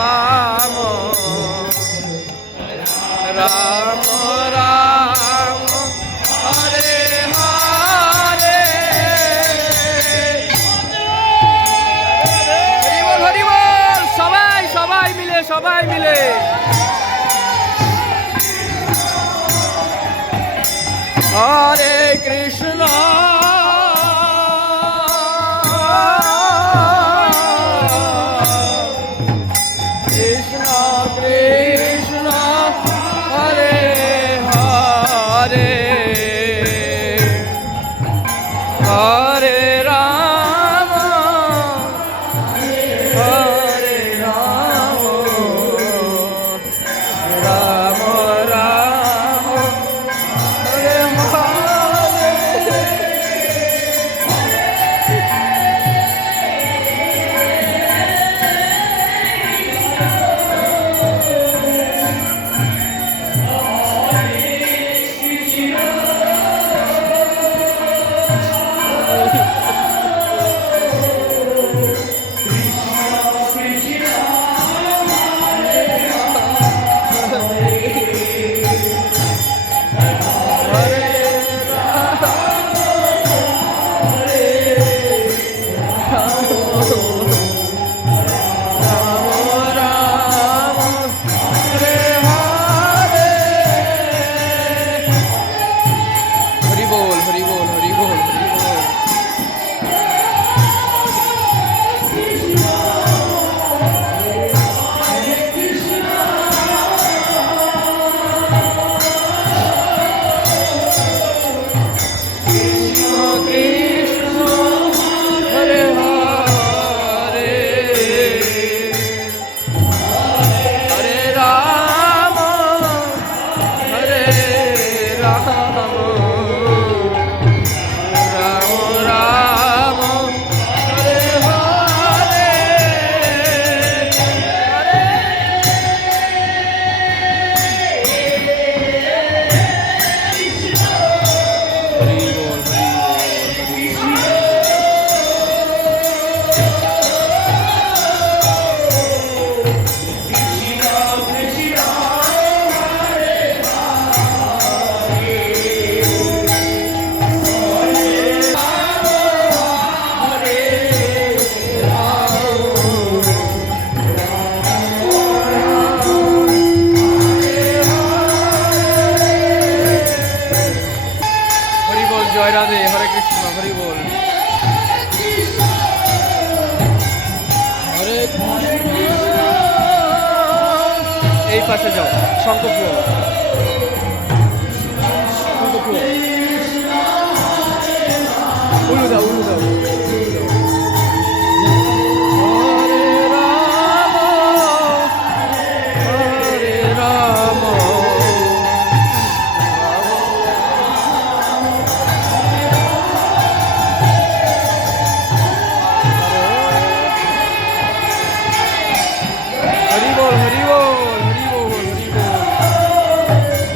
রাম রাম রাম হরে হরে। হরি বল হরি বল, সবাই সবাই মিলে সবাই মিলে। হরে কৃষ্ণ কৃষ্ণ কৃষ্ণ হরে হরে হরে রাম হরে রাম রাম রাম হরে হরে। হরি বল হরি বল হরি বল হরি বল। কৃষ্ণ হরে হরে হরে রাম হরে রাম রাম রাম হরে হরে হরি বল হরি বল হরি বল। হরি বল, জয় রাধে, হরে কৃষ্ণ, হরি বল। হরে কৃষ্ণ। এই পাশে যাও, শঙ্করপুর শঙ্করপুর উলু দাও উলু দাও। হরে রাম হরে রাম হরি বল হরি বল হরি বল হরি বল।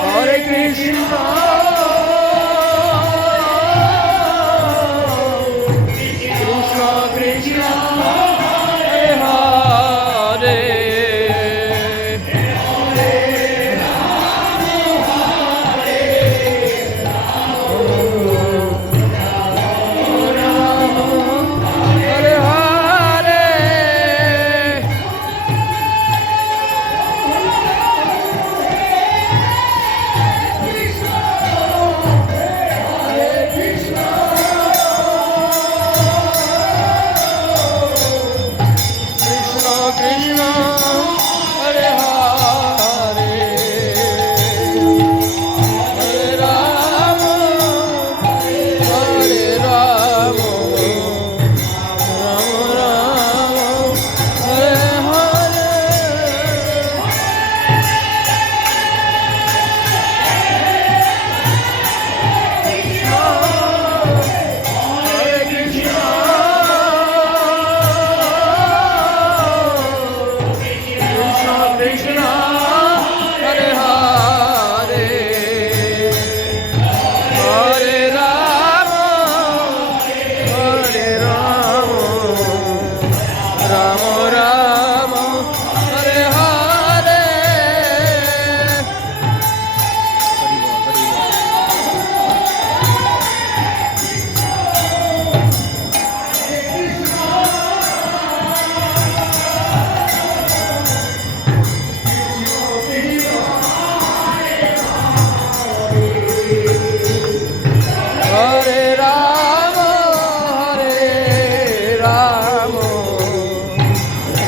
Hare Krishna, Krishna Krishna, Hare Hare, Hare Hare. Krishna Krishna, Hare Hare, Hare Rama, Hare Rama, Rama Rama, Hare Hare. Hare Krishna, Krishna Krishna, Hare Hare, Hare Rama, Hare Rama, Rama Rama, Hare Hare. Hare Rama, Hare Rama,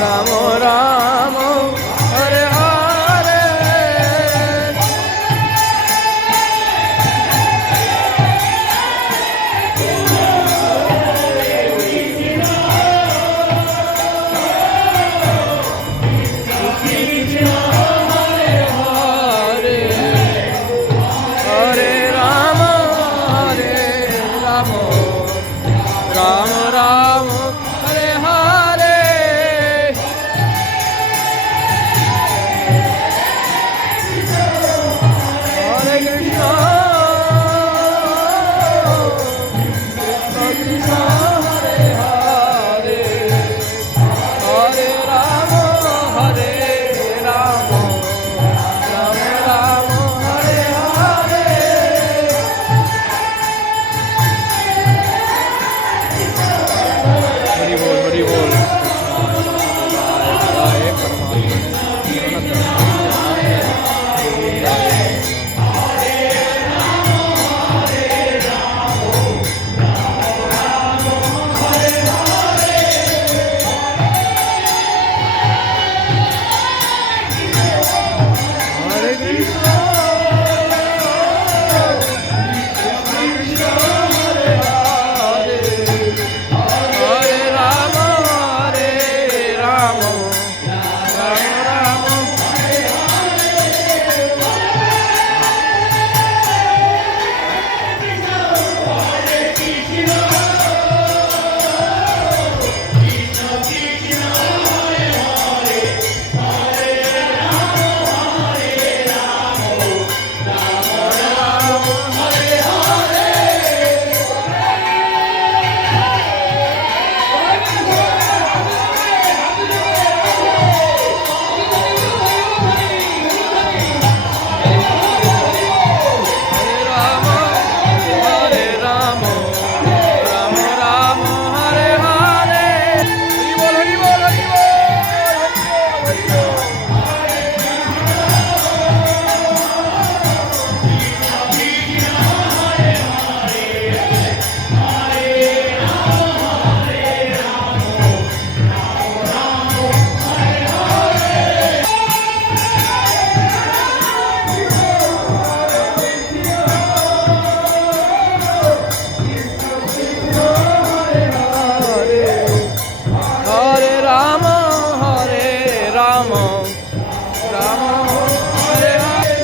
Rama Rama, Hare Hare. Hare Rama, Hare Rama, Rama Rama, Hare Hare. Hare Krishna, Krishna Krishna, Hare Hare, Hare Rama, Hare Rama, Rama Rama, Hare Hare. Hari बोल हरि बोल। Hare Krishna, Krishna Krishna, Hare Hare, Hare Rama, Hare Rama, Rama Rama, Hare Rama, Hare Rama, Rama Rama, Hare Hare. Hari bol, Hari bol, Hari bol, Hari bol, Hari bol. Hare Rama, Hare Rama, Rama Hare Hare.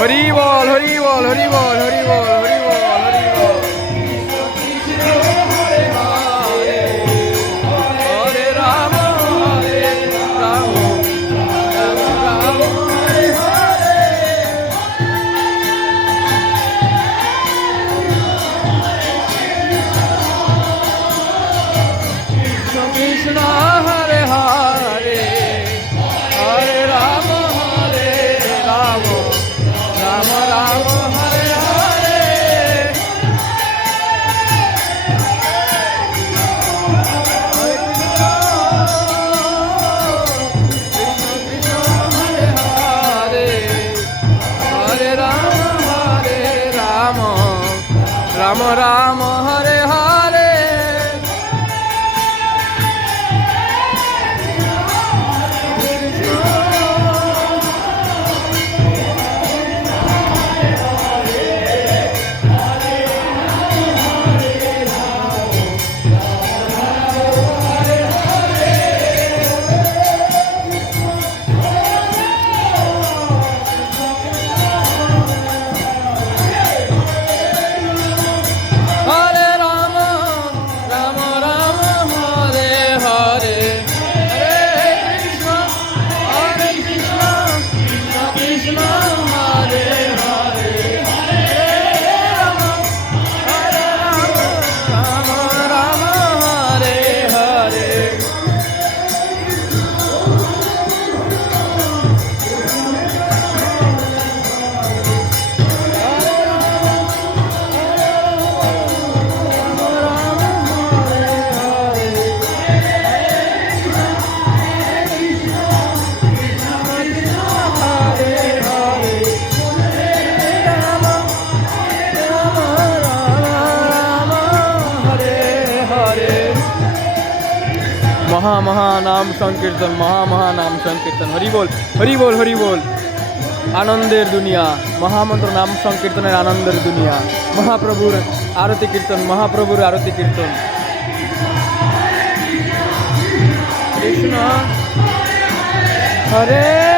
Hari বল হরি বল হরি বল হরি বল হরি বল হরি বল হরে রাম হরে রাম রাম রাম হরে হরে কৃষ্ণ হরে হরে হরে রাম রাম রাম হরে হরে কৃষ্ণ কৃষ্ণ হরে হরে হরে রাম রাম রাম হরে হরে হরে রাম রাম রাম হরে হরে হরে কৃষ্ণ কৃষ্ণ কৃষ্ণ হরে হরে হরে রাম রাম রাম হরে হরে মহা মহা নাম সংকীর্তন মহা মহা নাম সংকীর্তন হরি বল হরি বল হরি বল আনন্দের দুনিয়া মহামন্ত্র নাম সংকীর্তনের আনন্দের দুনিয়া মহাপ্রভুর আরতি কীর্তন মহাপ্রভুর আরতি কীর্তন কৃষ্ণ হরে